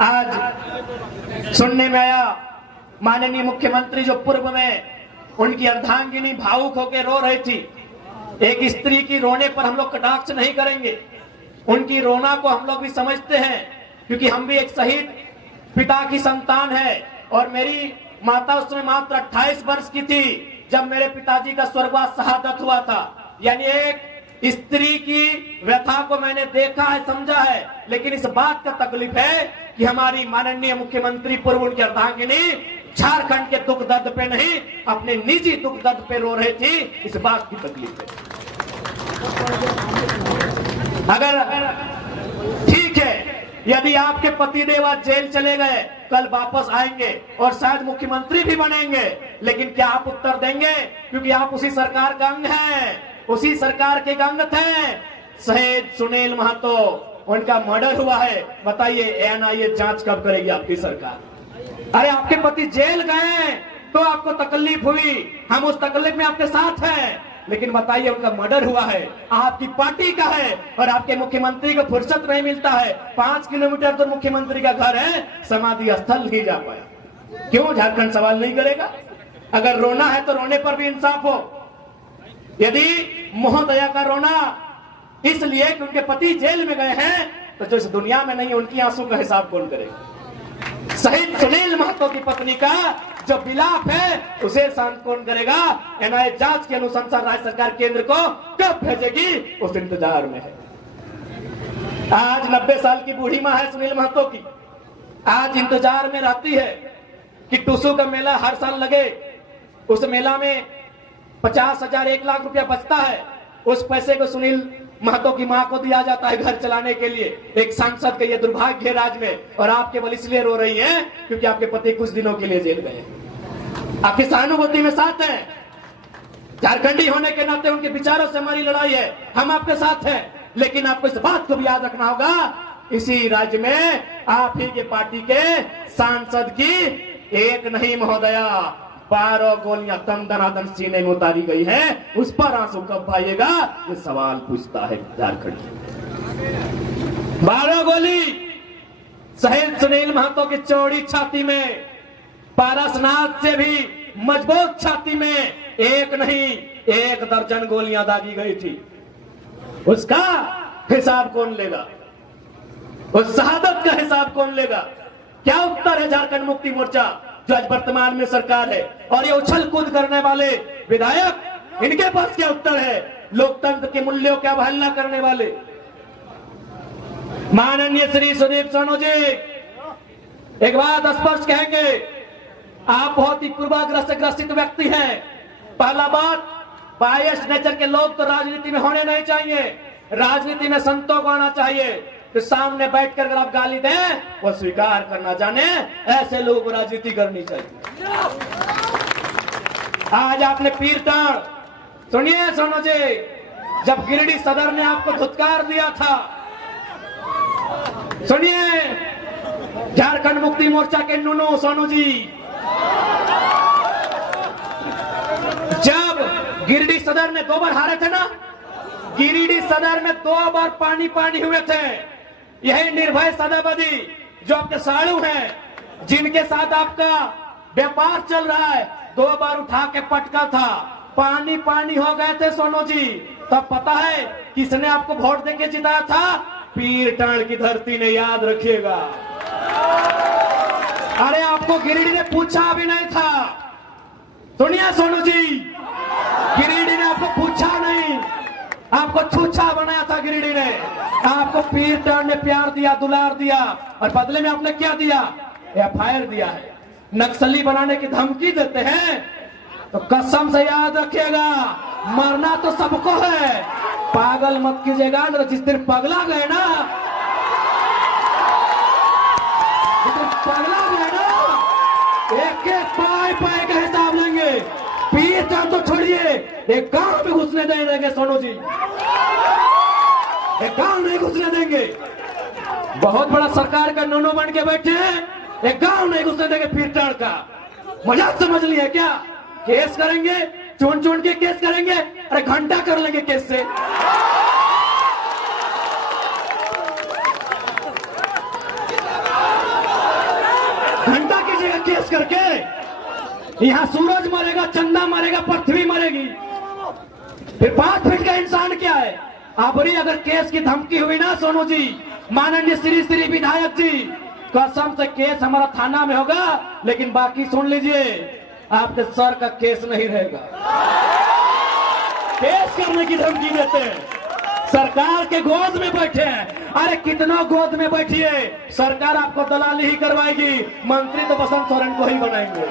आज सुनने में आया माननीय मुख्यमंत्री जो पूर्व में उनकी अर्धांगिनी भावुक होकर रो रही थी। एक स्त्री की रोने पर हम लोग कटाक्ष नहीं करेंगे, उनकी रोना को हम लोग भी समझते हैं, क्योंकि हम भी एक शहीद पिता की संतान है। और मेरी माता उस समय मात्र 28 वर्ष की थी जब मेरे पिताजी का स्वर्गवास शहादत हुआ था। यानी एक स्त्री की व्यथा को मैंने देखा है, समझा है, लेकिन इस बात का तकलीफ है कि हमारी माननीय मुख्यमंत्री पूर्व उनकी अर्धांगिनी झारखंड के दुख दर्द पे नहीं, अपने निजी दुख दर्द पे रो रही थी। इस बात की तकलीफ है। अगर ठीक है, यदि आपके पतिदेव आज जेल चले गए, कल वापस आएंगे और शायद मुख्यमंत्री भी बनेंगे, लेकिन क्या आप उत्तर देंगे? क्योंकि आप उसी सरकार का अंग हैं, उसी सरकार के अंग थे। शहीद सुनील महतो, उनका मर्डर हुआ है। बताइए एनआईए जांच कब करेगी आपकी सरकार? अरे आपके पति जेल गए तो आपको तकलीफ हुई, हम उस तकलीफ में आपके साथ हैं, लेकिन बताइए उनका मर्डर हुआ है, आपकी पार्टी का है, और आपके मुख्यमंत्री को फुर्सत नहीं मिलता है। 5 किलोमीटर दूर मुख्यमंत्री का घर है, समाधि स्थल नहीं जा पाया। क्यों? झारखंड सवाल नहीं करेगा? अगर रोना है तो रोने पर भी इंसाफ हो। यदि महोदया का रोना इसलिए कि उनके पति जेल में गए हैं, तो जो इस दुनिया में नहीं, उनकी आंसू का हिसाब कौन करेगा? शहीद सुनील महतो की पत्नी का जो विलाप है, उसे शांत कौन करेगा? एनआईए जांच की अनुशंसा राज्य सरकार केंद्र को कब भेजेगी, उस इंतजार में है। आज 90 साल की बूढ़ी मां है सुनील महतो की, आज इंतजार में रहती है कि टूसू का मेला हर साल लगे, उस मेला में 50,000 1 लाख रुपया बचता है, उस पैसे को सुनील महतो की मां को दिया जाता है घर चलाने के लिए। एक सांसद का ये दुर्भाग्य है राज्य में, और आप केवल इसलिए रो रही हैं क्योंकि आपके पति कुछ दिनों के लिए जेल गए। आपकी सहानुभूति में साथ हैं, झारखंडी होने के नाते उनके विचारों से हमारी लड़ाई है, हम आपके साथ हैं, लेकिन आपको इस बात को भी याद रखना होगा, इसी राज्य में आप ही के पार्टी के सांसद की एक नहीं महोदया 12 गोलियां दम दनादन सीने में उतारी गई है। उस पर आंसू कब भाइएगा, ये सवाल पूछता है झारखंड। 12 गोली शहीद सुनील महतो की चौड़ी छाती में, पारसनाथ से भी मजबूत छाती में एक नहीं 1 दर्जन गोलियां दागी गई थी। उसका हिसाब कौन लेगा? उस शहादत का हिसाब कौन लेगा? क्या उत्तर है झारखंड मुक्ति मोर्चा जो आज वर्तमान में सरकार है, और ये उछल कूद करने वाले विधायक, इनके पास क्या उत्तर है? लोकतंत्र के मूल्यों की अवहेलना करने वाले माननीय श्री सुदीप सोनू जी, एक बात स्पष्ट कहेंगे, आप बहुत ही पूर्वाग्रह से ग्रसित व्यक्ति हैं। पहला बात, बायस्ड नेचर के लोग तो राजनीति में होने नहीं चाहिए, राजनीति में संतों को आना चाहिए। तो सामने बैठकर अगर आप गाली दें, वो स्वीकार करना जाने, ऐसे लोगों को राजनीति करनी चाहिए। आज आपने पीर टाण, सुनिए सोनू जी, जब गिरिडीह सदर ने आपको धुतकार दिया था, सुनिए झारखंड मुक्ति मोर्चा के नूनू सोनू जी, जब गिरिडीह सदर में 2 बार हारे थे ना, गिरिडीह सदर में 2 बार पानी पानी हुए थे, यही निर्भय सदाबदी जो आपके साड़ू हैं, जिनके साथ आपका व्यापार चल रहा है, 2 बार उठा के पटका था, पानी पानी हो गए थे सोनू जी। तब पता है किसने आपको वोट देके जिताया था? पीर टाण की धरती ने, याद रखिएगा। अरे आपको गिरिडीह ने पूछा भी नहीं था, सुनिए सोनू जी, गिरिडीह ने आपको पूछा नहीं, आपको छूछा बनाया था गिरिडीह ने। आपको पीर टाण ने प्यार दिया, दुलार दिया, और बदले में आपने क्या दिया? एफआईआर दिया है। नक्सली बनाने की धमकी देते हैं तो कसम से याद रखिएगा, मरना तो सबको है, पागल मत कीजिएगा। जिस दिन पगला गए ना, पगला गए ना, एक एक पाए का हिसाब लेंगे। पीर टाण तो छोड़िए, एक गांव में घुसने नहीं देंगे सोनू जी, एक गांव नहीं घुसने देंगे। बहुत बड़ा सरकार का नूनू बन के बैठे हैं, एक गांव नहीं घुसने देंगे पीर टाण का। मजाक समझ लिया क्या? केस करेंगे, चुन चुन के केस करेंगे, अरे घंटा कर लेंगे केस से। घंटा कीजिएगा केस करके। यहाँ सूरज मरेगा, चंदा मरेगा, पृथ्वी मरेगी, फिर 5 फीट का इंसान क्या है? अबरी अगर केस की धमकी हुई ना सोनू जी, माननीय श्री विधायक जी, कसम से केस हमारा थाना में होगा, लेकिन बाकी सुन लीजिए, आपके सर का केस नहीं रहेगा। केस करने की धमकी देते हैं, सरकार के गोद में बैठे हैं। अरे कितना गोद में बैठिए, सरकार आपको दलाली ही करवाएगी, मंत्री तो बसंत सोरेन को ही बनाएंगे।